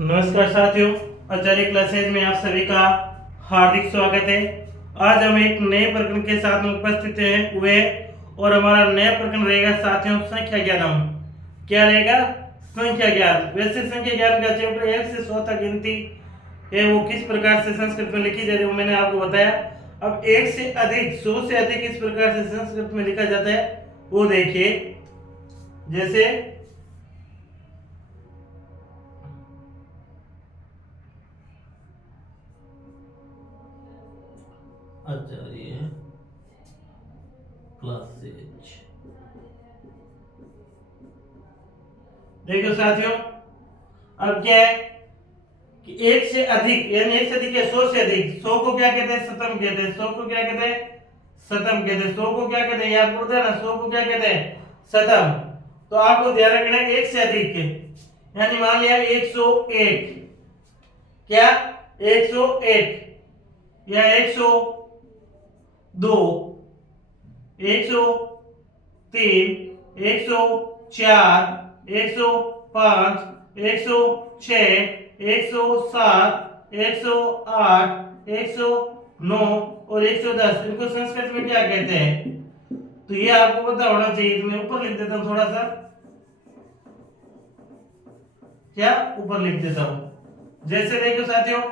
नमस्कार साथियों, आचार्य क्लासेज में आप सभी का हार्दिक स्वागत है। आज हम एक नए प्रकरण के साथ में उपस्थित हुए और हमारा नया प्रकरण रहेगा साथियों संख्या ज्ञानम। क्या रहेगा? संख्या ज्ञान। वैसे संख्या ज्ञान का चैप्टर 1 से 100 तक गिनती है वो किस प्रकार से संस्कृत में लिखी जाती है वो मैंने आपको बताया। अब 1 से अधिक 100 से अधिक किस प्रकार से संस्कृत में लिखा जाता है वो देखिए। जैसे आचार्य क्लासेज। देखो साथियों, अब क्या है कि एक से अधिक यानी एक से अधिक या 100 से अधिक। 100 को क्या कहते हैं? शतम कहते हैं। 100 को क्या कहते हैं? शतम कहते हैं। 100 को क्या कहते हैं? ये आपको पता है ना, 100 को क्या कहते हैं? शतम। तो आपको ध्यान रखना है एक से अधिक यानी मान लिया 101। क्या? 101 या 102, 103, 104, 105, 106, 107, 108, 109 और 110 इनको संस्कृत में क्या कहते हैं? तो ये आपको पता होना चाहिए। तो मैं ऊपर लिख देता हूं थोड़ा सा। क्या ऊपर लिख देता हूं? जैसे देखो साथियों,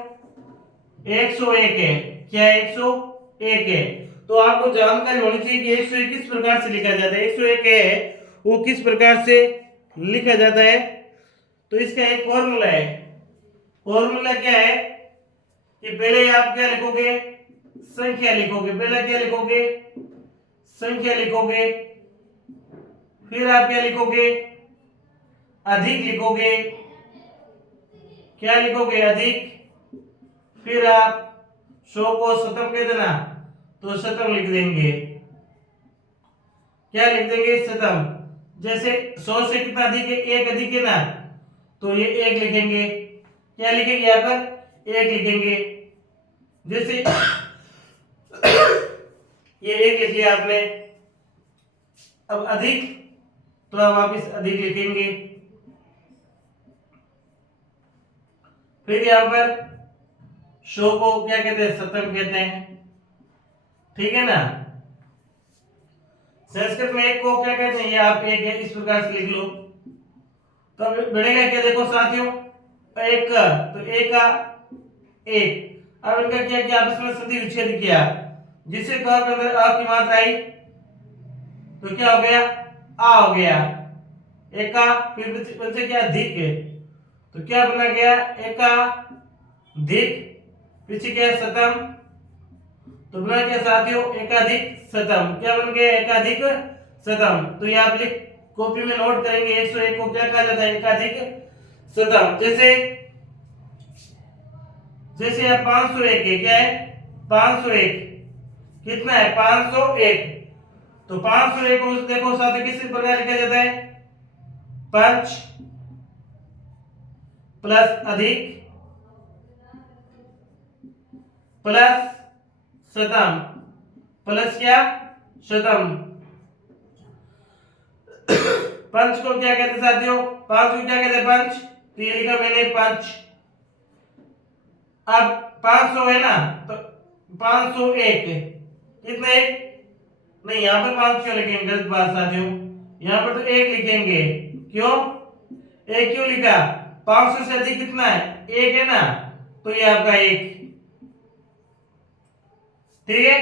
101 है। क्या 101 है? तो आपको जानकारी होनी चाहिए कि 101 किस प्रकार से लिखा जाता है। 101 है वो किस प्रकार से लिखा जाता है। तो इसका एक फॉर्मूला है। फॉर्मूला क्या है कि पहले आप क्या लिखोगे? संख्या लिखोगे। पहले क्या लिखोगे? संख्या लिखोगे। फिर आप क्या लिखोगे? अधिक लिखोगे। क्या लिखोगे? अधिक। फिर आप 100 को शतम कह देना तो शतम लिख देंगे। क्या लिख देंगे? शतम। जैसे 100 से कितना अधिक है? एक अधिक है ना, तो ये एक लिखेंगे। क्या लिखेंगे? यहां पर एक लिखेंगे। जैसे ये एक लिख लिया आपने। अब अधिक, तो आप वापिस अधिक लिखेंगे। फिर यहां पर 100 को क्या कहते हैं? शतम कहते हैं। ठीक है ना। संस्कृत में एक को क्या कहते हैं? ये आप एक है इस प्रकार से लिख लो। तो अब बढ़ेगा क्या? देखो साथियों, एक का तो एक का एक। अब इनका क्या किया? आपस में संधि विच्छेद किया, जिससे क के अंदर अ की मात्रा आई तो क्या हो गया? आ हो गया। एका। फिर बचे क्या? धिक। तो क्या बना गया? एका धिक। पीछे क्या? शतम। तो बना क्या साथियों? एकाधिक शतम। क्या बन गया? एकाधिक शतम। तो ये आप लिख कॉपी में नोट करेंगे। 101 को क्या कहा जाता है? एकाधिक शतम। जैसे जैसे अब 501 है। क्या है? 501 कितना है? 501। तो 501 को देखो साथियों किस प्रकार लिखा जाता है? पंच प्लस अधिक प्लस शतम प्लस क्या? शतम। पंच को क्या कहते हैं साथियों? पांच को क्या कहते हैं? पंच। तो ये लिखा मैंने पंच। अब 500 है ना, तो 501 कितना? एक नहीं, यहां पर 5 क्यों लिखेंगे? गलत बात साथियों। यहां पर तो एक लिखेंगे। क्यों एक क्यों लिखा? 500 से अधिक कितना है? एक है ना, तो ये आपका एक। ठीक है।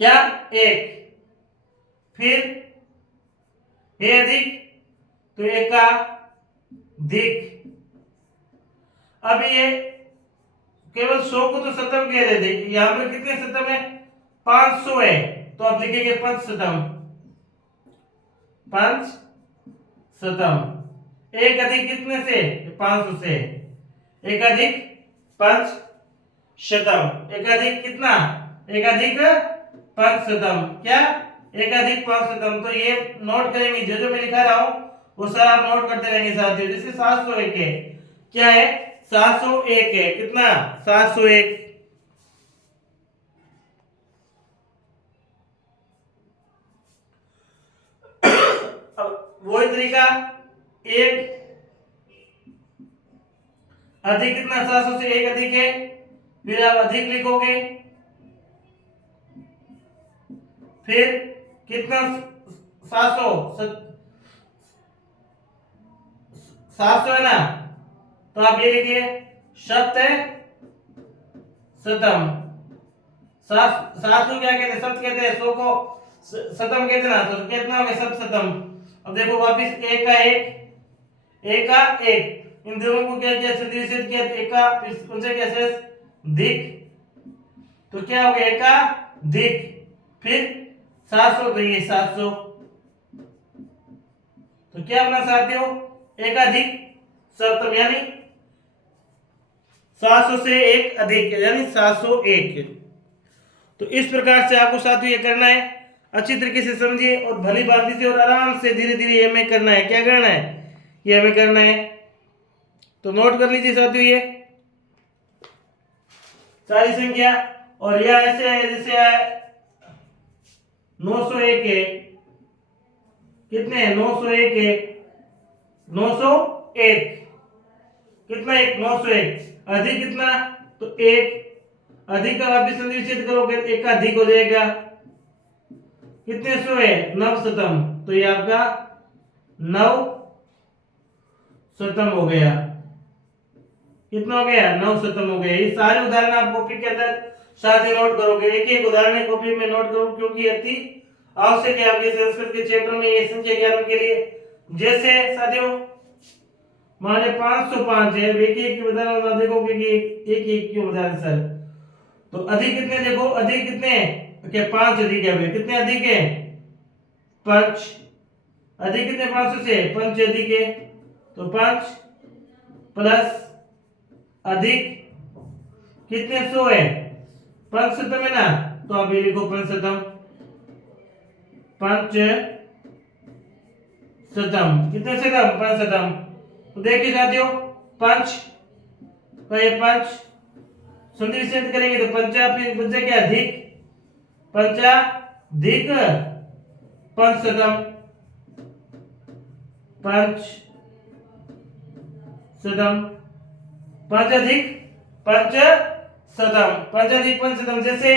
क्या? एक। फिर है अधिक, तो एक का धिक। अब ये केवल 100 को तो शतम कह रहे थे, यहां पर कितने शतम है? 500 है। तो आप लिखेंगे पंच शतम। पंच शतम। एक अधिक कितने से? 500 से। एक अधिक पंच शतम। एक अधिक कितना? एक अधिक पंच शतम। क्या? एक अधिक पंच शतम। तो ये नोट करेंगे, जो जो मैं लिखा रहा हूं वो सारा आप नोट करते रहेंगे साथियों। जैसे 701 है। क्या है? 701 है। कितना? 701। अब वही तरीका एक अधिक कितना 700 से 1 अधिक है, फिर आप अधिक लिखोगे, फिर कितना 700 700 है ना, तो आप ये लिखिए सप्त शतम। 7 को क्या कहते हैं, सप्त कहते हैं, 100 को शतम कहते हैं ना, तो कितना हो गया सप्त शतम। अब देखो वापिस एक का एक, इन दोनों को क्या किया, सदी विच्छेद किया, एक का फिर उनसे क्या शेष दिक, तो क्या हो गया एक का दिक, फिर 700, तो ये 700, तो क्या बना साथियों, एकाधिक सप्तम, यानी 700 से 1 अधिक यानी 701। तो इस प्रकार से आपको साथियों ये करना है, अच्छी तरीके से समझिए और भली भांति से और आराम से धीरे धीरे ये हमें करना है, क्या करना है, ये हमें करना है। तो नोट कर लीजिए साथियों ये सारी संख्या, और यह ऐसे है जैसे 901 है, कितने है 901 है, 901 कितना, एक 901 अधिक कितना, तो एक अधिक का वापिस विच्छेद करोगे एक का अधिक हो जाएगा, कितने 100 है, नवशतम, तो ये आपका नवशतम हो गया, कितना हो गया, नवशतम हो गया। ये सारे उदाहरण आप कॉपी के अंदर साथ ही नोट करोगे, एक एक उदाहरण कॉपी में नोट करो, क्योंकि अति आवश्यक है आपके संस्कृत के चैप्टर में ये संख्या ज्ञान के लिए। जैसे साथियों माने 505 है, एक एक की बता रहा हूं, देखो कि एक एक क्यों बता रहे सर, तो अधिक कितने, देखो अधिक कितने, क्या 5 अधिक है, कितने अधिक है 5, अधिक कितने 500 से 5 अधिक है, तो 5 प्लस अधिक कितने 100 है, पंचशतम है ना, तो आप ये लिखो पंचशतम, पंचशतम, कितने शतम, पंचशतम। तो देखिए साथियों 5 का ये 5 संधि विच्छेद करेंगे तो पंचा, फिर पंचा क्या अधिक, पंचाधिक पंचशतम, पंचशतम, पंचाधिक पंचशतम, पंचाधिक पंचशतम। जैसे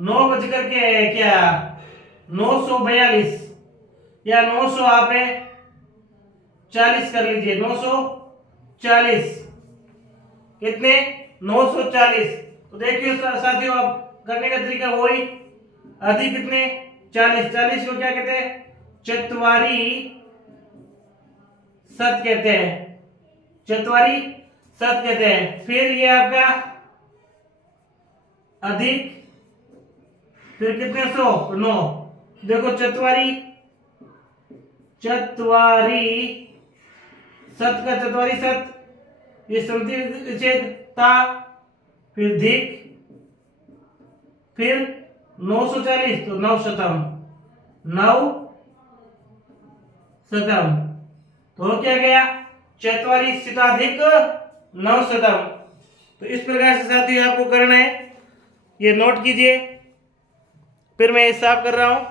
9 बज करके क्या 942 या 900 आप 40 कर लीजिए, 940 कितने 940। तो देखिए साथियों आप करने का तरीका वही, अधिक कितने 40, 40 को क्या कहते हैं, चतवारी सत कहते हैं, चतवारी सत कहते हैं। फिर ये आपका अधिक, फिर कितने 100 9, देखो चतवारी सत का चतवारी सत, ये संधि विच्छेद ता, फिर धिक, फिर 940 तो नवशतम, नवशतम, तो क्या गया चतवारी शताधिक नवशतम। तो इस प्रकार से साथियों आपको करना है, ये नोट कीजिए, फिर मैं हिसाब कर रहा हूं।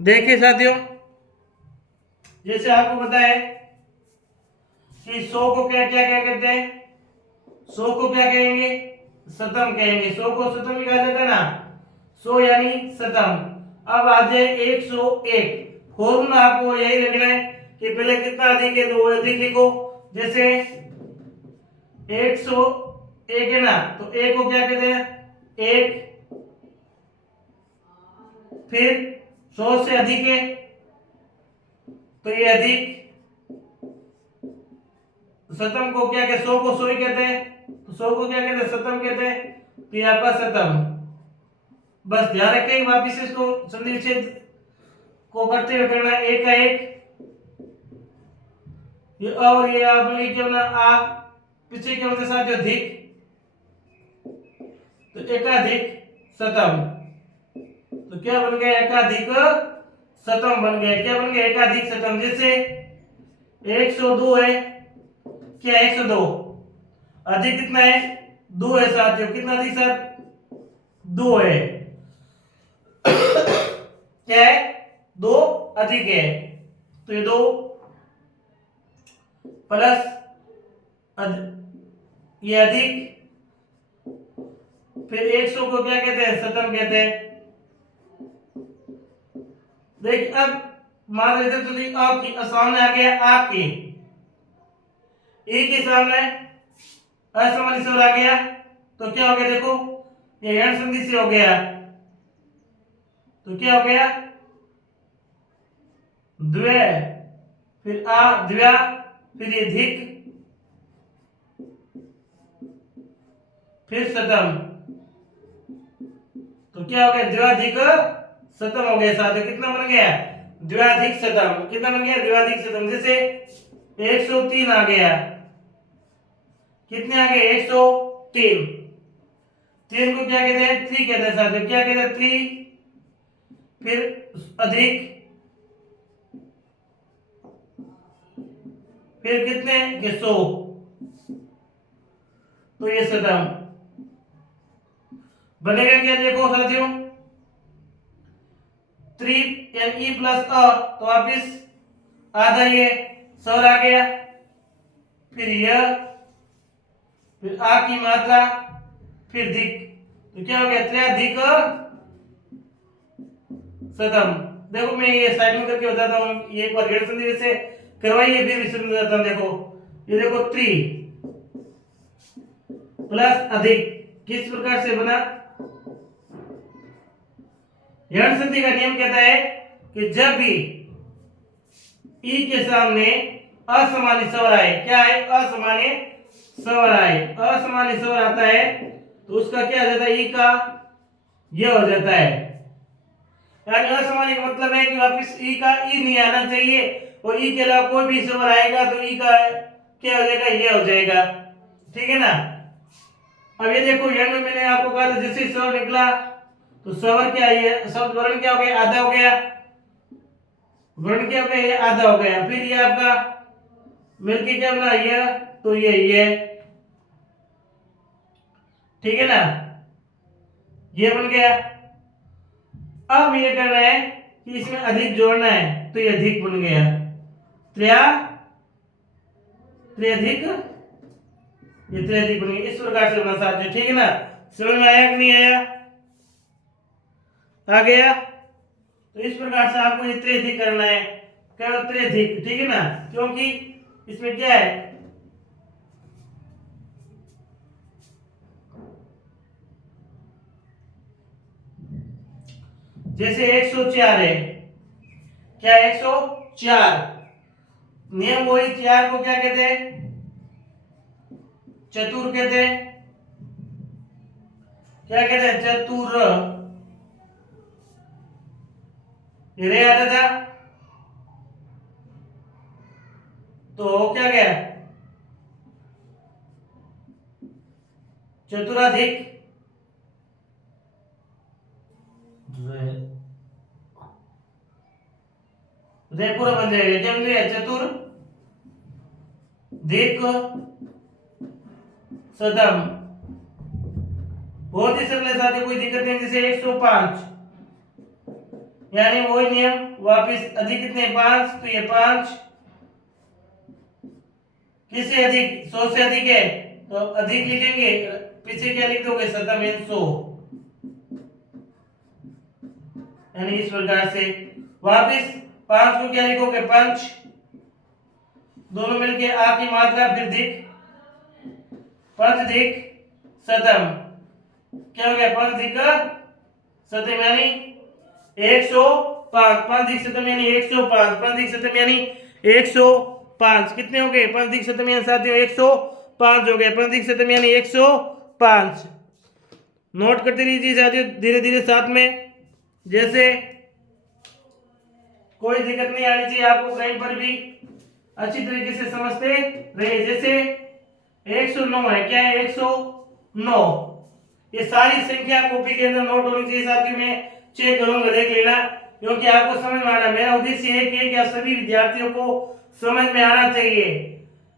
देखिए साथियों जैसे आपको पता है कि 100 को क्या क्या क्या कहते हैं, 100 को क्या कहेंगे, शतम कहेंगे, 100 को शतम भी कहा जाता है ना, 100 यानी शतम। अब आ जाए 101, फॉर्मूला आपको यही रखना है कि पहले कितना अधिक है तो वो अधिक लिखो। जैसे 101 है ना, तो 1 को क्या कहते हैं, 1, फिर 100 से अधिक है तो ये अधिक, शतम को क्या कहते, 100 को 100 ही कहते हैं, तो 100 को क्या कहते हैं, शतम कहते हैं, तो ये आपका शतम। बस ध्यान रखें, वापिस इसको संधि विच्छेद को करते हुए करना है, 1 का 1, ये और ये आपने क्या बना आ, पीछे क्या बोलते साथियों अधिक, तो एकाधिक शतम, तो क्या बन गया एकाधिक शतम बन गया। क्या बन गया एकाधिक शतम। जैसे 102 है, क्या 102 अधिक कितना है 2 है साथियों, कितना अधिक साथ 2 है, क्या है 2 अधिक है, तो ये 2 प्लस ये अधिक, फिर 100 को क्या कहते हैं शतम कहते हैं। देखिए अब मान लेते तो देख आपकी सामने आ गया आपकी ए के सामने असमानी स्वर आ गया, तो क्या हो गया देखो ये यण संधि से हो गया, तो क्या हो गया द्वय, फिर आ द्व्या, फिर ये धिक, फिर शतम, तो क्या हो गया द्व्याधिक शतम हो गया साथियों। कितना बन गया द्व्याधिक शतम, कितना बन गया द्व्याधिक शतम। जैसे 103 आ गया, कितने आ गए 103, 3 को क्या कहते हैं 3 कहते हैं साथियों, क्या कहते हैं 3, फिर अधिक, फिर कितने के 100, तो ये शतम बनेगा क्या देखो साथियों 3 यानी ई प्लस अ, तो वापिस आधा ये स्वर आ गया, फिर यह, फिर आ की मात्रा, फिर धिक, तो क्या हो गया त्र्याधिक शतम। देखो मैं ये साइड में करके बताता हूँ, ये एक बार ऋण संधि वैसे करवाइए फिर विस्तृत में बताता हूँ। देखो ये देखो 3 प्लस अधिक किस प्रकार से बना, ऋण संधि का नियम कहता है कि जब भी ई के सामने असमानी स्वर आए, क्या है असमानी स्वर आए, असमानी स्वर आता है तो उसका क्या हो जाता है ई का यह हो जाता है, यानी असमानी का मतलब है कि वापस ई का ई नहीं आना चाहिए, और ई के अलावा कोई भी स्वर आएगा तो ई का क्या हो जाएगा ये हो जाएगा, ठीक है ना। अब ये देखो यण में मैंने आपको कहा था जैसे स्वर निकला तो स्वर क्या है शब्द वर्ण क्या हो गया आधा हो गया, वर्ण क्या हो गया ये आधा हो गया, फिर ये आपका मिलके क्या बना ये, तो ये ठीक है ना, ये बन गया। अब ये करना है कि इसमें अधिक जोड़ना है, तो ये अधिक बन गया त्र्याधिक, ये त्र्याधिक बन गया। इस प्रकार से बना साथियों, ठीक है ना, समझ में आया कि नहीं आया, आ गया। तो इस प्रकार से आपको ये त्र्याधिक करना है, क्या त्र्याधिक, ठीक है ना, क्योंकि इसमें क्या है जैसे 104 है, क्या 104 नियम वही, 4 को क्या कहते हैं चतुर कहते हैं, क्या कहते हैं चतुर, ये रे आता था तो क्या गया चतुराधिक, रे पूरा बन जाएगा, क्या बन जाएगा चतुर धिक शतम, बहुत ही सरल है साथियों, कोई दिक्कत नहीं। जैसे 105 यानी वही नियम वापिस अधिक कितने 5, तो ये 5 किससे अधिक 100 से अधिक है तो अधिक लिखेंगे, पीछे क्या लिख दोगे शतम 100, यानी इस प्रकार से वापिस 5 को क्या लिखोगे पंच, दोनों मिलके आ की मात्रा, फिर धिक, पंच धिक शतम, क्या हो गया पंच धिक शतम यानी 105, पंच धिक शतम यानी 105, पंच धिक शतम यानी 105, कितने हो गए पंच धिक शतम यानी साथियों 105 हो गए, पंच धिक शतम यानी 105। नोट करते रहिए साथियों धीरे धीरे साथ में, जैसे कोई दिक्कत नहीं आनी चाहिए आपको कहीं पर भी, अच्छी तरीके से समझते रहे। जैसे 109 है, क्या है 109, ये सारी संख्या कॉपी के अंदर नोट होनी चाहिए साथियों। मैं चेक करूंगा, देख लेना, क्योंकि आपको समझ में आना, मेरा उद्देश्य है कि आप सभी विद्यार्थियों को समझ में आना चाहिए।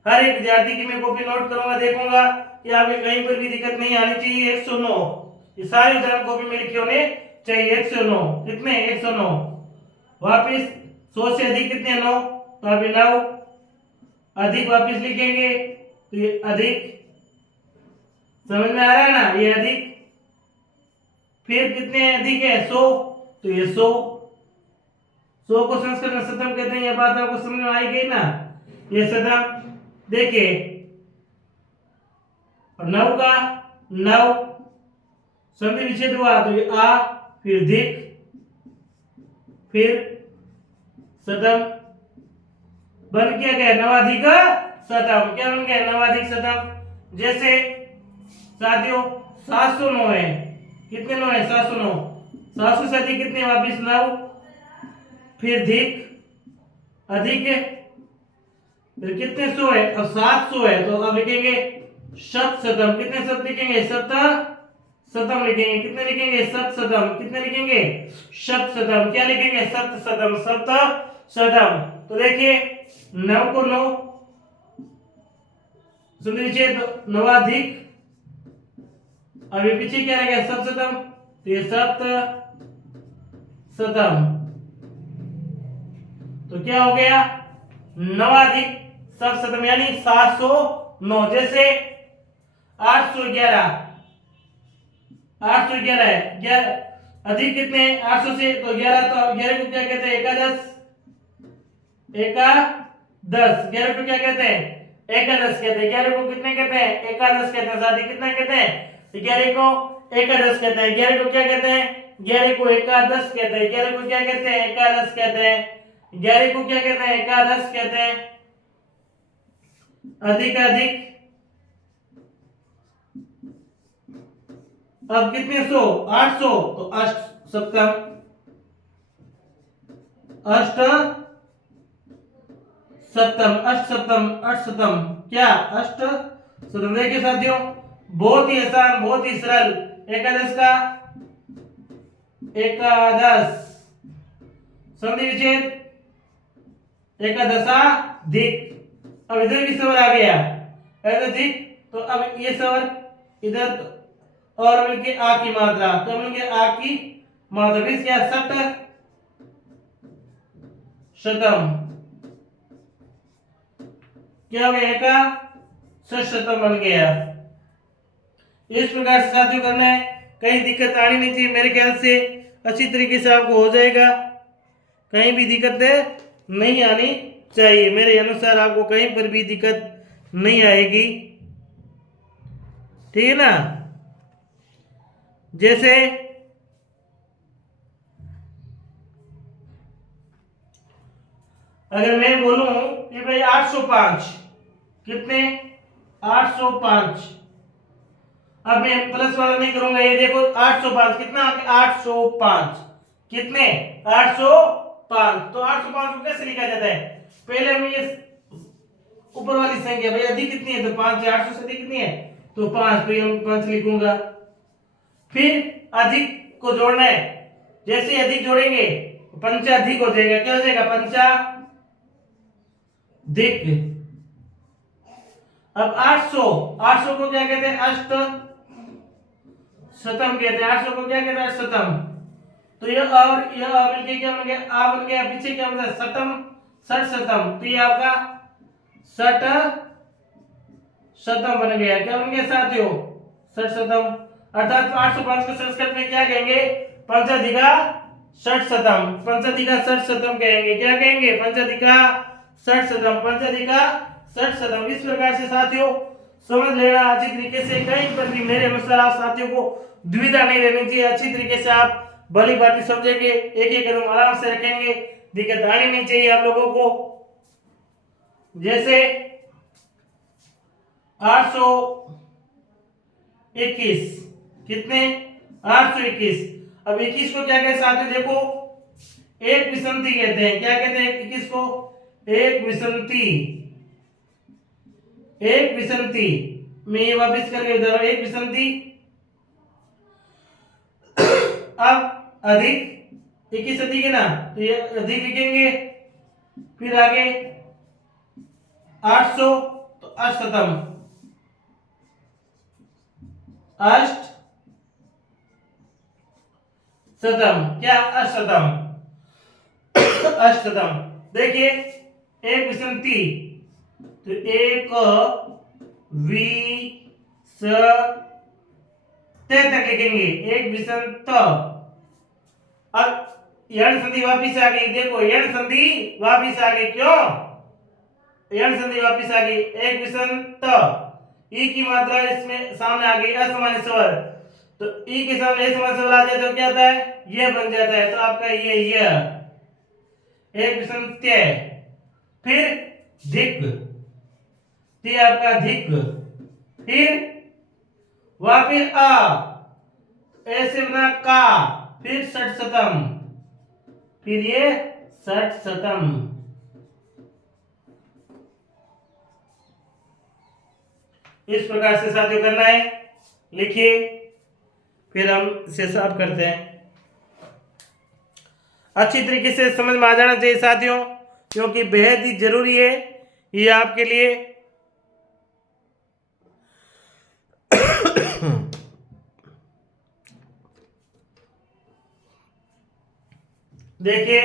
हर एक विद्यार्थी की मैं कॉपी नोट करूंगा, देखूंगा कि आपके कहीं पर भी दिक्कत नहीं आनी चाहिए। 109 ये सारे उदाहरण कॉपी में लिखे होने चाहिए। 109 कितने 109, वापिस 100 से अधिक कितने 9, तो आप 9 अधिक वापिस लिखेंगे, तो ये अधिक, समझ में आ रहा है ना, ये अधिक। फिर कितने अधिक है 100, तो ये 100 को संस्कृत में शतम कहते हैं। ये बात आपको समझ में आई गई ना, ये शतम। देखिए 9 का 9 संधि विच्छेद हुआ, तो ये आ, फिर धिक, फिर शतम बन क्या गया नवाधिक शतम। क्या बन गया नवाधिक शतम। जैसे साथियों 709 है, कितने 9 है 709, 700 से अधिक कितने वापिस 9, फिर धिक, अधिक है, फिर कितने 100 है, अब 700 है, तो अब लिखेंगे शत शतम। कितने शत लिखेंगे शत शतम लिखेंगे। कितने लिखेंगे शत शतम। कितने लिखेंगे शत शतम। क्या लिखेंगे शत शतम, शत शतम। तो देखिए 9 को 9 सुन लीजिए, तो नवाधिक, अभी पीछे क्या रहेगा सप्त शतम, तो ये सप्त शतम, तो क्या हो गया नवाधिक सप्त शतम यानी 709। जैसे 811, 811 है, 11 अधिक कितने 800 से, तो 11, तो 11 को क्या कहते हैं एकादश, एकादश। 11 को क्या कहते हैं एकादश कहते हैं। 11 को कितने कहते हैं एकादश कहते हैं। साथी कितना कहते हैं 11 को एकादश कहते हैं। 11 को क्या कहते हैं 11 को एकादश कहते हैं। 11 को क्या कहते हैं एकादश कहते हैं। 11 को क्या कहते हैं एकादश कहते हैं। अधिक अधिक, अब कितने 100 800, तो अष्ट सप्तम, अष्ट सप्तम, अष्ट सप्तम, अष्ट सप्तम, क्या अष्ट सप्तम। देखिए साथियों बहुत ही आसान, बहुत ही सरल। एकादश का एकादश, संधि विच्छेद एकादशाधिक। अब इधर भी स्वर आ गया एकादशिक, तो अब ये स्वर इधर और मिलके आ की मात्रा, तो मिलके आ की मात्रा भी क्या सट शतम, क्या हो गया का सट शतम बन गया। इस प्रकार से साथियों करना है, कहीं दिक्कत आनी नहीं चाहिए। मेरे ख्याल से अच्छी तरीके से आपको हो जाएगा, कहीं भी दिक्कत नहीं आनी चाहिए। मेरे अनुसार आपको कहीं पर भी दिक्कत नहीं आएगी, ठीक है ना। जैसे अगर मैं बोलूं कि भाई 805 कितने 805, अब मैं प्लस वाला नहीं करूंगा, ये देखो 805 कितना 805 कितने 805, तो 805 को कैसे लिखा जाता है, पहले हम ये ऊपर वाली संख्या भाई अधिक कितनी है, तो 5 है, 800 से अधिक कितनी है तो 5, तो ये 5 लिखूंगा। फिर अधिक को जोड़ना है, जैसे अधिक जोड़ेंगे पंचाधिक हो जाएगा, क्या हो जाएगा पंचाधिक। अब 800 को क्या कहते हैं अष्ट शतम कहते हैं। 800 को क्या कहते हैं शतम, तो ये और यह मिलके क्या बन गया आ बन गया, पीछे क्या बन गया शतम सठ शतम, तो ये आपका सठ शतम बन गया। क्या बन गया साथियों सठ शतम, अर्थात 805 को संस्कृत में क्या कहेंगे पंचाधिका षट शतम, पंचाधिका षट शतम कहेंगे। क्या कहेंगे पंचाधिका षट शतम, पंचाधिका षट शतम। इस प्रकार से साथियों समझ लेना अच्छी तरीके से, कहीं पर भी मेरे अनुसार आप साथियों को दुविधा नहीं रहनी चाहिए। अच्छी तरीके से आप भली बात समझेंगे, एक एक कदम आराम से रखेंगे, दिक्कत आनी नहीं चाहिए आप लोगों को। जैसे 821 कितने 821, अब 21 को क्या कहते हैं साथियों देखो एक विसंधि कहते हैं। क्या कहते हैं 21 को एक विसंति, एक विसंति, मैं ये वापस करके बता रहा हूं, एक विसंति। अब अधिक 21 अधिक है ना, तो ये अधिक लिखेंगे। फिर आगे 800, तो अष्टतम, अष्ट शतम, क्या अष्टतम, अष्टतम। देखिए एक विसंति, तो एक वि स ते तक लिखेंगे, एक विसंत। अब यण संधि वापिस आ गई, देखो यण संधि वापिस आ गई, क्यों यण संधि वापिस आ गई, एक विसंत, ई की मात्रा इसमें सामने आ गई असमान स्वर, तो ई के सामने असमान स्वर आ जाए तो क्या होता है, ये बन जाता है, तो आपका ये एक विसंत्य। फिर धिक, ये आपका धिक। फिर वापिस आ, ऐसे बना का, फिर षट शतम, फिर ये षट शतम। इस प्रकार से साथियों करना है, लिखिए, फिर हम इसे साफ करते हैं। अच्छी तरीके से समझ में आ जाना चाहिए साथियों, क्योंकि बेहद ही जरूरी है ये आपके लिए। देखिए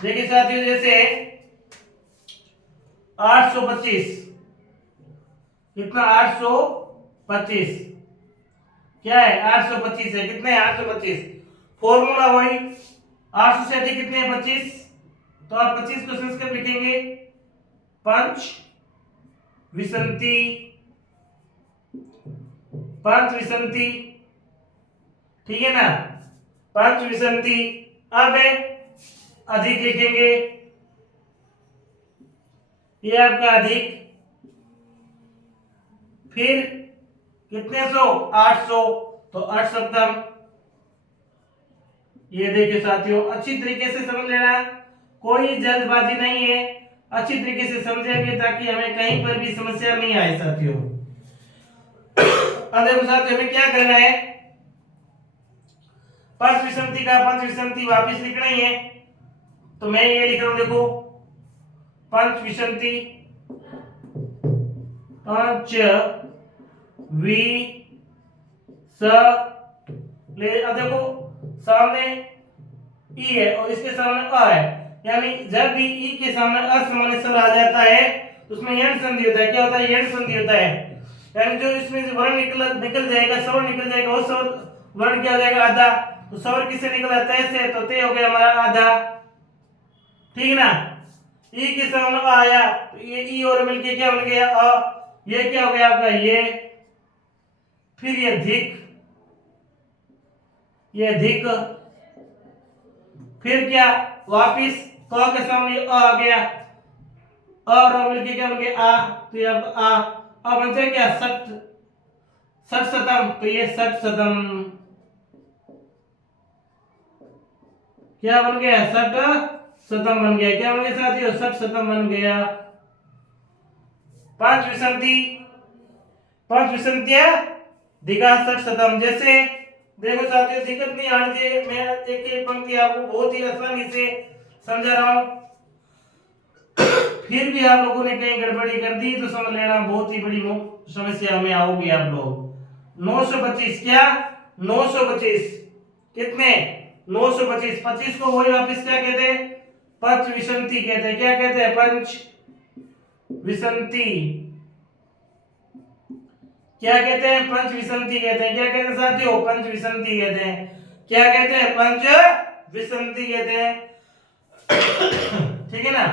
देखिए साथियों, जैसे 825, कितना 825, क्या है 825 है, कितने 825, फॉर्मूला वही, 800 से अधिक कितने हैं 25, तो आप 25 को संस्कृत लिखेंगे पंच विसंति, पंच विसंति, ठीक है ना, पंच विसंति। अब अधिक लिखेंगे, ये आपका अधिक, फिर कितने सौ 800, तो अष्टसप्तम। ये देखिए साथियों, अच्छी तरीके से समझ लेना, कोई जल्दबाजी नहीं है, अच्छी तरीके से समझेंगे ताकि हमें कहीं पर भी समस्या नहीं आए साथियों। अब देखो साथियों, हमें क्या करना है, पंच विसंति का पंच विसंति वापिस लिखना ही है, तो मैं ये लिख रहा हूं, देखो पंच विसंति, पंच वि स ले, अब देखो सामने ई है और इसके सामने अ है, यानी जब भी ई के सामने असमान स्वर आ जाता है तो उसमें यण संधि होता है, क्या होता है, यण संधि होता है, यानी जो इसमें जो वर्ण निकल जाएगा, स्वर निकल जाएगा, वो स्वर वर्ण क्या हो जाएगा, आधा, तो स्वर किससे निकला, तय से, तो तय हो गया हमारा आधा, ठीक है ना। ई के सामने अ आया, तो ये ई और मिलके क्या बन गया अ, ये क्या हो गया आपका ये, फिर ये धिक, ये धिक, फिर क्या वापिस क के सामने अ आ गया, और मिलके क्या बन गया आ, तो ये आ, अब बन जाए क्या सट, सट शतम, तो ये सट शतम, क्या बन गया सट शतम बन गया, क्या बन गया साथियों, सट शतम बन गया। पांच विसंति, पांच विसंतिया दिगा सट शतम, जैसे देखो साथियों दिक्कत नहीं आनी चाहिए, मैं एक एक पंक्ति आपको बहुत ही आसानी से समझा रहा हूं, फिर भी आप लोगों ने कहीं गड़बड़ी कर दी तो समझ लेना बहुत ही बड़ी समस्या में आओगे आप लोग। 925, क्या 925, कितने 925, 25 को वही वापस क्या कहते हैं, पंच विसंति कहते हैं, क्या कहते हैं, पंच विसंति, क्या कहते हैं, पंच विसंति कहते हैं, क्या कहते हैं साथियों, पंच विसंति कहते हैं, क्या कहते हैं, पंच विसंति कहते हैं, ठीक है ना।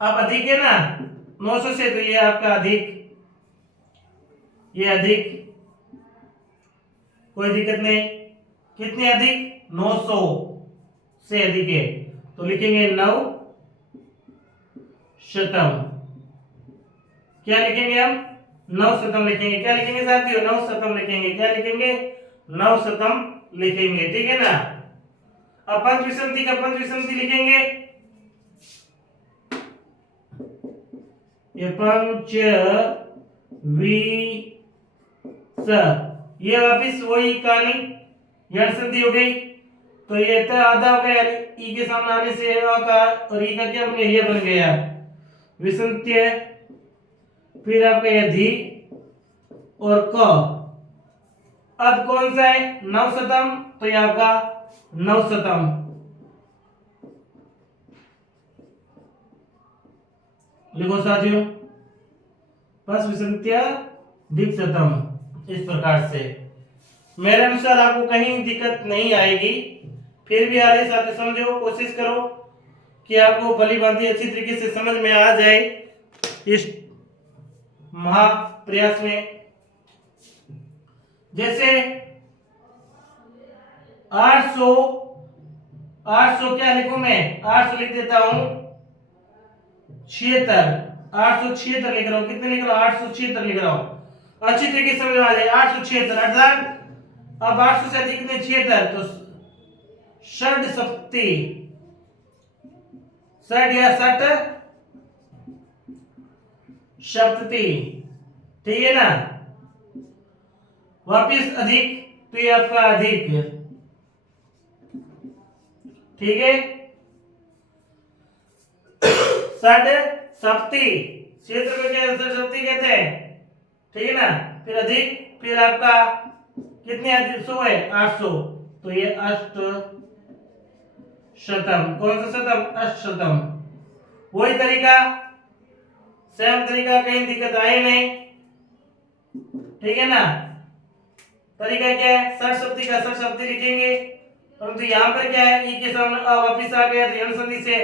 अब अधिक है ना 900 से, तो ये आपका अधिक, ये अधिक, कोई दिक्कत नहीं, कितने अधिक 900 से अधिक है, तो लिखेंगे 9 शतम। क्या लिखेंगे हम? 9 शतम लिखेंगे। क्या लिखेंगे साथियों? 9 शतम लिखेंगे। क्या लिखेंगे? 9 शतम लिखेंगे। ठीक है ना। अब पंचविंशति का पंचविंशति लिखेंगे। ये पंच वी स, ये वापिस वही कहानी, यण संधि हो गई। तो ये तो आधा हो गया, ई के सामने आने से अ का और ई का क्या बन गया? ये बन गया विसंत्य। फिर आपका ये धी और क। अब कौन सा है? 9 शतम, तो ये आपका 9 शतम। लिखो साथियों, पस विसंत्य दिक शतम। इस प्रकार से मेरे अनुसार आपको कहीं दिक्कत नहीं आएगी। फिर भी आगे साथ समझो, कोशिश करो कि आपको भली भांति अच्छी तरीके से समझ में आ जाए इस महाप्रयास में। जैसे 800 क्या लिखूं मैं? 800 लिख देता हूं 76। 876 लिख रहा हूं। कितने लिख रहा हूं? 876 लिख रहा हूं। अच्छी तरीके से समझ में आ जाए। 876 अर्थात अब 800 से अधिक कितने? 76, तो षड सप्ती, षड या सट सप्तती। ठीक है ना। वापिस अधिक, तो ये आपका अधिक। ठीक है। षड सप्ती, क्षेत्र में क्या षड सप्ती कहते हैं। ठीक है ना। फिर अधिक, फिर आपका कितने अधिक? 100 है, 800, तो ये अष्ट शतम। कौन सा शतम? अष्ट शतम। वही तरीका, सेम तरीका, कहीं दिक्कत आए नहीं। ठीक है ना। तरीका क्या है? षड सप्ती का षड सप्ती लिखेंगे, परंतु यहाँ पर क्या है? ई के सामने अ वापिस आ गया, तो यण संधि से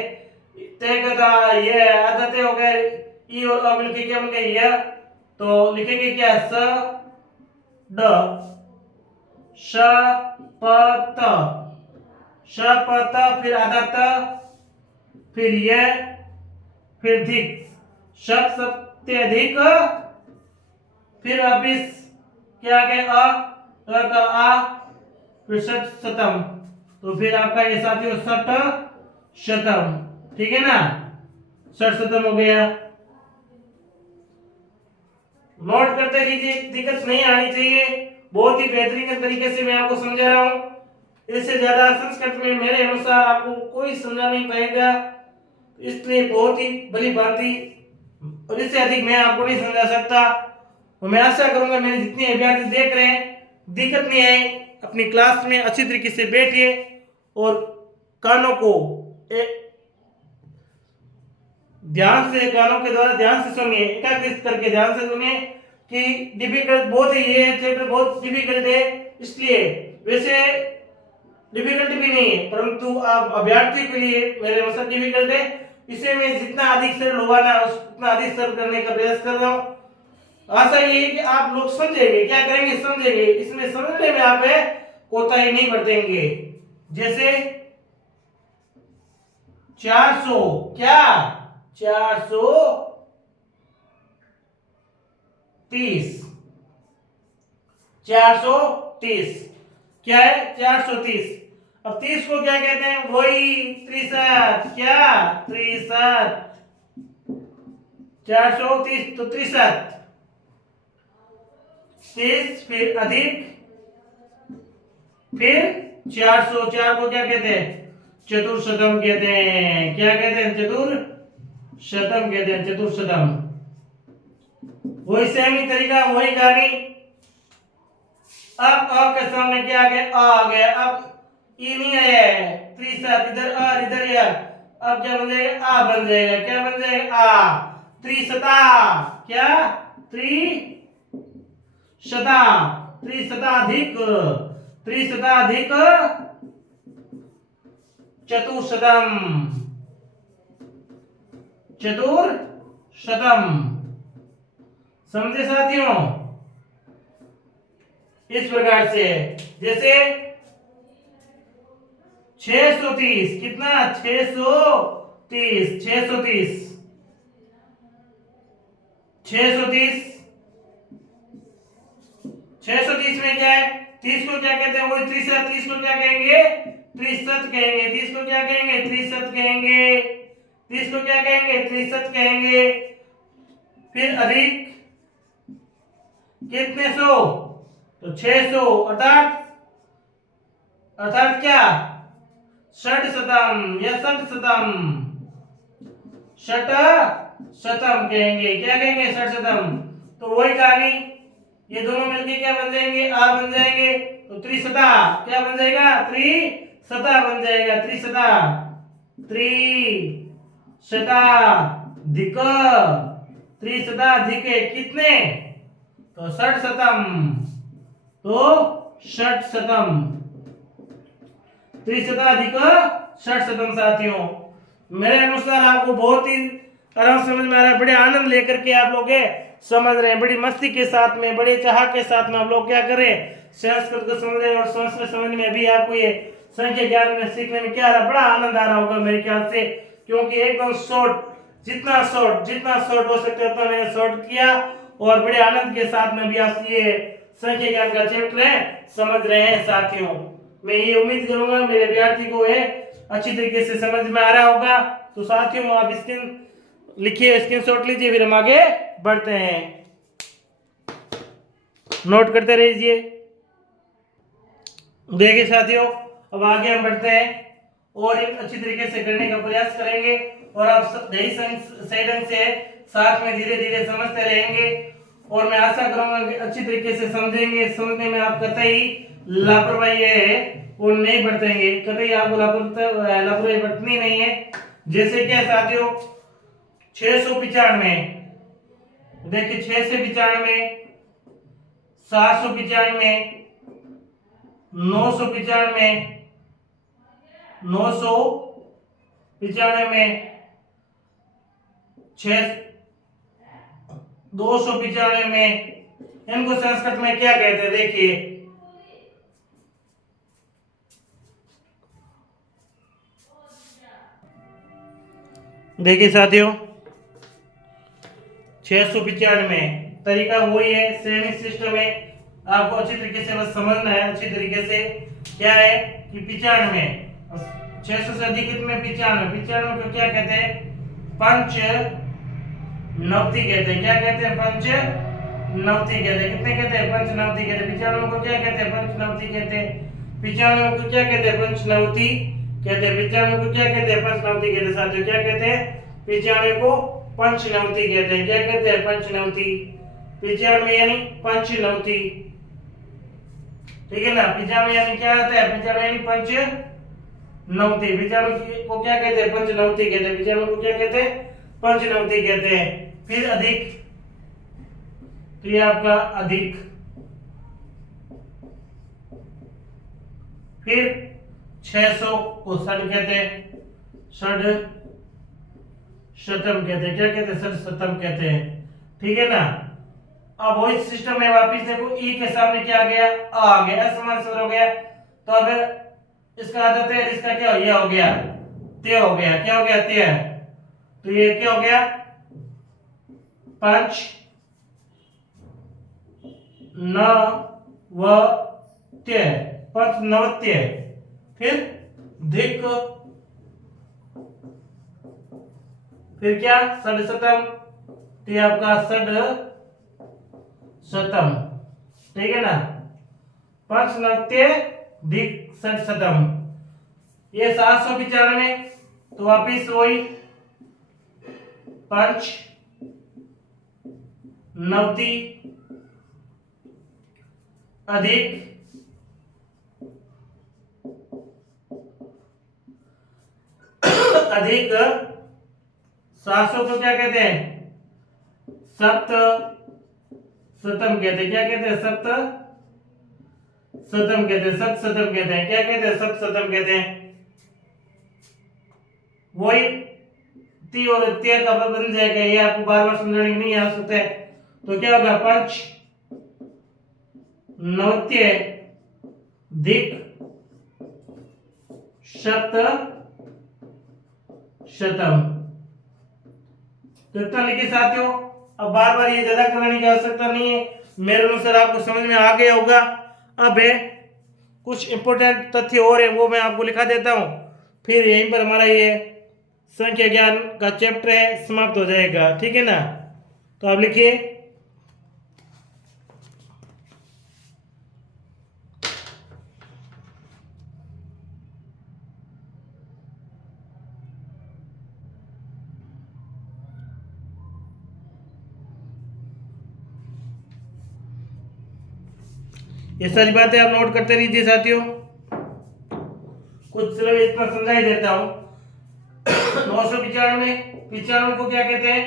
तय करता, ये आधा तय हो गया। ई और अ मिलके क्या बन गया? यह। तो लिखेंगे क्या? स ड श प त, श प त, फिर आधा त, फिर ये, फिर धिक, शत सप्त्यधिक, फिर वापिस क्या आ गया? अ का आ, फिर षट शतम। तो फिर आपका ये साथियों षट शतम। ठीक है ना। षट शतम हो गया। नोट करते लीजिए, दिक्कत नहीं आनी चाहिए। बहुत ही बेहतरीन तरीके से मैं आपको समझा रहा हूं। इससे ज्यादा संस्कृत में मेरे अनुसार आपको कोई समझा नहीं पाएगा, इसलिए बहुत ही भली भांति और इससे अधिक मैं आपको नहीं समझा सकता। तो मैं आशा करूंगा मेरे जितने अभ्यर्थी देख रहे हैं, दिक्कत नहीं आए। अपनी क्लास में अच्छी तरीके से बैठिए और कानों को ध्यान से, कानों के द्वारा ध्यान से सुनिए, एकाग्रित करके ध्यान से सुनिए कि डिफिकल्ट बहुत है, ये चैप्टर बहुत डिफिकल्ट है। इसलिए वैसे डिफिकल्ट भी नहीं है, परंतु आप अभ्यर्थियों के लिए मेरे अनुसार डिफिकल्ट है। इसे मैं जितना अधिक सरल होगा ना उतना अधिक सरल करने का प्रयास कर रहा हूँ। आशा ये है कि आप लोग समझेंगे, क्या करेंगे? समझेंगे। इसमें समझने में आप कोताही नहीं बरतेंगे। जैसे 400 क्या? 430, 430 क्या है? 430। अब 30 को क्या कहते हैं? वही 63। क्या? 63। 430 तो 63, 30 फिर अधिक, फिर 400। 4 को क्या कहते हैं? चतुर्शतम कहते हैं। क्या कहते हैं? चतुर्शतम कहते हैं। चतुर्शतम। वही सेम ही तरीका, वही कहानी। अब अ के सामने क्या आ गया? आ आ गया। अब ई नहीं आया है, 63 इधर आ, इधर या, अब क्या बन जाएगा? आ बन जाएगा। क्या बन जाएगा? आ। त्रिशता। क्या? त्रिशता, त्रिशताधिक, त्रिशताधिक चतुर्शतम, चतुर्शतम। समझे साथियों? इस प्रकार से जैसे 630 कितना? 630, 630 630 630 में क्या है, 30 को क्या कहते हैं, वही 30 है, 30 को क्या कहेंगे, त्रिशत कहेंगे, 30 को क्या कहेंगे, त्रिशत कहेंगे, 30 को क्या कहेंगे, त्रिशत कहेंगे। फिर अधिक कितने सौ, तो 600, अर्थात अर्थात क्या, षट शतम या षट शतम, षट शतम कहेंगे, क्या कहेंगे, षट शतम। तो वही कहानी, ये दोनों मिलके क्या बन जाएंगे, आ बन जाएंगे, तो त्रिशता क्या बन जाएगा, त्रिशता बन जाएगा, त्रिशता, त्रिशताधिक, त्रिशताधिक कितने, तो षट शतम, तो षट शतम, त्रिशताधिक षट शतम। साथियों, मेरे अनुसार आपको बहुत ही आराम समझ में आ रहा है, बड़े आनंद लेकर के आप लोग समझ रहे हैं, बड़ी मस्ती के साथ में, बड़े चाह के साथ में हम लोग क्या करें, संस्कृत को समझ रहे हैं। और संस्कृत समझने में भी आपको ये संख्या ज्ञान में सीखने में क्या आ रहा, बड़ा आनंद आ रहा होगा मेरे ख्याल से, क्योंकि एकदम शॉर्ट, जितना शॉर्ट हो सकता है उतना मैंने शॉर्ट किया, और बड़े आनंद के साथ में भी आप ये संख्या ज्ञान का चैप्टर है समझ रहे हैं। साथियों, मैं ये उम्मीद करूंगा मेरे विद्यार्थी को ये अच्छी तरीके से समझ में आ रहा होगा। तो साथियों, आप स्क्रीन लिखिए, स्क्रीनशॉट लीजिए, फिर हम आगे बढ़ते हैं, नोट करते रहिए। देखिए साथियों, अब आगे हम बढ़ते हैं और एक अच्छी तरीके से करने का प्रयास करेंगे, और आप सही ढंग से साथ में धीरे धीरे समझते रहेंगे, और मैं आशा करूंगा कि अच्छी तरीके से समझेंगे। समझने में आप कतई लापरवाही है वो नहीं बरतेंगे, कतई आपको लापरवाही बरतनी नहीं है। जैसे क्या साथियों, 695, देखिए 695, 795, 995, 995, 295, इनको संस्कृत में क्या कहते हैं, देखिए देखिए साथियों, 695 तरीका वही है, सेम ही सिस्टम है, आपको अच्छी तरीके से बस समझना है। अच्छी तरीके से क्या है कि 95, 600 से अधिक में 95, 95 को क्या कहते हैं, पंच नवती कहते हैं, क्या कहते हैं, पंच नवती कहते हैं। कितने कहते हैं, पंच नवती कहते हैं। 95 को क्या कहते हैं, पंच नवती कहते हैं। 95 को क्या कहते हैं, पंच नवती कहते हैं। 95 को क्या कहते हैं, पंच नवती कहते हैं। साथियों, क्या कहते हैं, 95 को पंचनवती कहते हैं। क्या कहते हैं, पंचनवती। 95 यानी पंचनवती, ठीक है ना। 95 यानी क्या होता है, 95 यानी पंचनवती। 95 को क्या कहते हैं, पंचनवती कहते हैं। 95 को क्या कहते हैं, पंचनवती कहते हैं। फिर अधिक, तो ये आपका अधिक। फिर 600 को षड कहते हैं, षड शतम कहते हैं। क्या कहते हैं, षड शतम कहते हैं, ठीक है ना। अब वही सिस्टम में वापिस देखो, ई के सामने क्या आ गया, आ गया, असमान शब्द हो गया। तो अब इसका आदत है, इसका क्या ये हो गया, ते हो गया। क्या हो गया, ते। तो ये क्या हो गया, पंच नवत्य, पंच नवत्य। फिर धिक, फिर क्या, षड शतम, तो आपका षड शतम, ठीक है ना। पंच नवत्य धिक षड शतम, ये 795। तो वापिस वही पंच नवती अधिक अधिक 700 को क्या कहते हैं, सप्त शतम कहते हैं। क्या कहते हैं, सप्त शतम कहते हैं, सप्त शतम कहते हैं। क्या कहते हैं, सप्त शतम कहते हैं। वही ती और त्य का बन जाएगा, ये आपको बार बार समझाने की नहीं आवश्यकता है। तो क्या होगा, पंच नवत्य धिक सप्त शतम। तो इतना लिखे साथियों। अब बार बार ये ज्यादा कराने की आवश्यकता नहीं है, मेरे अनुसार आपको समझ में आ गया होगा। अब है कुछ इंपॉर्टेंट तथ्य और है, वो मैं आपको लिखा देता हूँ, फिर यहीं पर हमारा ये संख्या ज्ञान का चैप्टर है समाप्त हो जाएगा, ठीक है ना। तो आप लिखिए ये सारी बातें आप नोट करते रहिए साथियों। कुछ सिर्फ इतना समझा ही देता हूं। 995 95 को क्या कहते हैं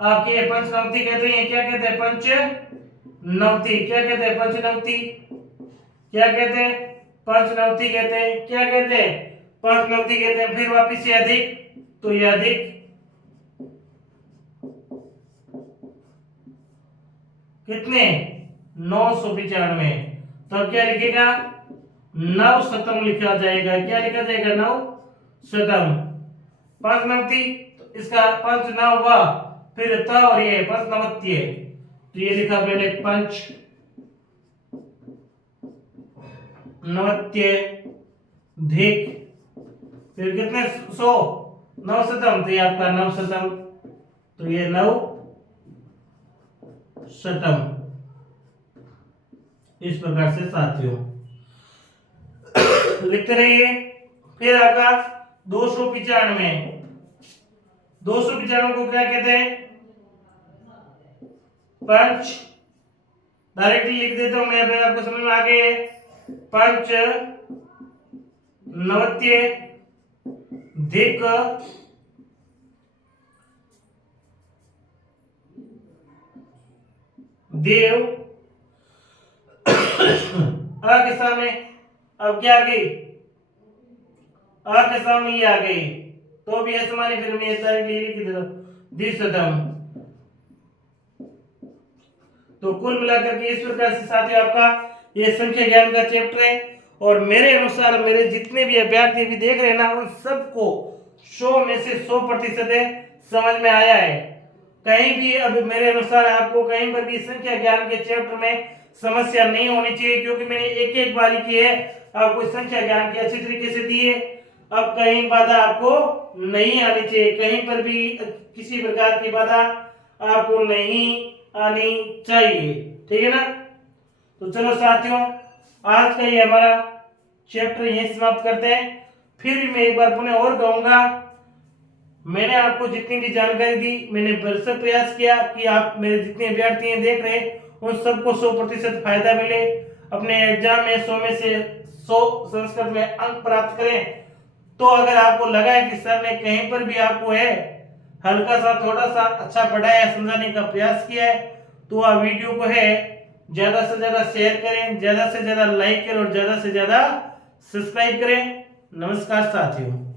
आपके पंचनवती कहते हैं, क्या कहते हैं पंचनवती, क्या कहते हैं पंचनवती, क्या कहते हैं पंचनवती कहते हैं, क्या कहते हैं पंचनवती कहते हैं। फिर वापिस ये अधिक, तो ये अधिक कितने 995, तो क्या लिखेगा नवशतम लिखा जाएगा, क्या लिखा जाएगा नवशतम। पंचनवती तो इसका पंच नव व फिर त और ये पंचनवत्य, तो ये लिखा मैंने पंच नवत्य धिक, फिर कितने 100 नवशतम, तो ये आपका नवशतम, तो ये नवशतम इस प्रकार से साथियों लिखते रहिए। फिर आपका 295 295 को क्या कहते हैं पंच, डायरेक्टली लिख देता हूं मैं, यहाँ पे आपको समझ में आ गई है। पंच नवत्य धिक देव आ के सामने अब क्या आ गई, आ के सामने ये आ गई, तो भी ऐसे माने फिर मैं लिख देता हूं द्विशतम। तो कुल मिलाकर के इस प्रकार से साथियों आपका ये संख्या ज्ञान का चैप्टर है, और मेरे अनुसार मेरे जितने भी अभ्यर्थी भी देख रहे हैं ना, उन सबको 100 में से 100% समझ में आया है। कहीं भी अब मेरे अनुसार आपको कहीं पर भी संख्या ज्ञान के चैप्टर में समस्या नहीं होनी चाहिए, क्योंकि मैंने एक एक बारी की है आपको संख्या ज्ञान की अच्छी तरीके से दी है। अब कहीं बाधा आपको नहीं आनी चाहिए, कहीं पर भी किसी प्रकार की बाधा आपको नहीं आनी चाहिए, ठीक है ना। तो चलो साथियों आज का ये हमारा चैप्टर यहीं समाप्त करते हैं। फिर भी मैं एक बार पुनः और कहूंगा, मैंने आपको जितनी भी जानकारी दी मैंने भरसक प्रयास किया कि आप मेरे जितने अभ्यर्थी हैं देख रहे उन सबको 100% फायदा मिले, अपने एग्जाम में 100 में से 100 संस्कृत में अंक प्राप्त करें। तो अगर आपको लगा है कि सर ने कहीं पर भी आपको है हल्का सा थोड़ा सा अच्छा पढ़ाया समझाने का प्रयास किया है, तो आप वीडियो को है ज्यादा से ज्यादा शेयर करें, ज्यादा से ज्यादा लाइक करें और ज्यादा से ज्यादा सब्सक्राइब करें। नमस्कार साथियों।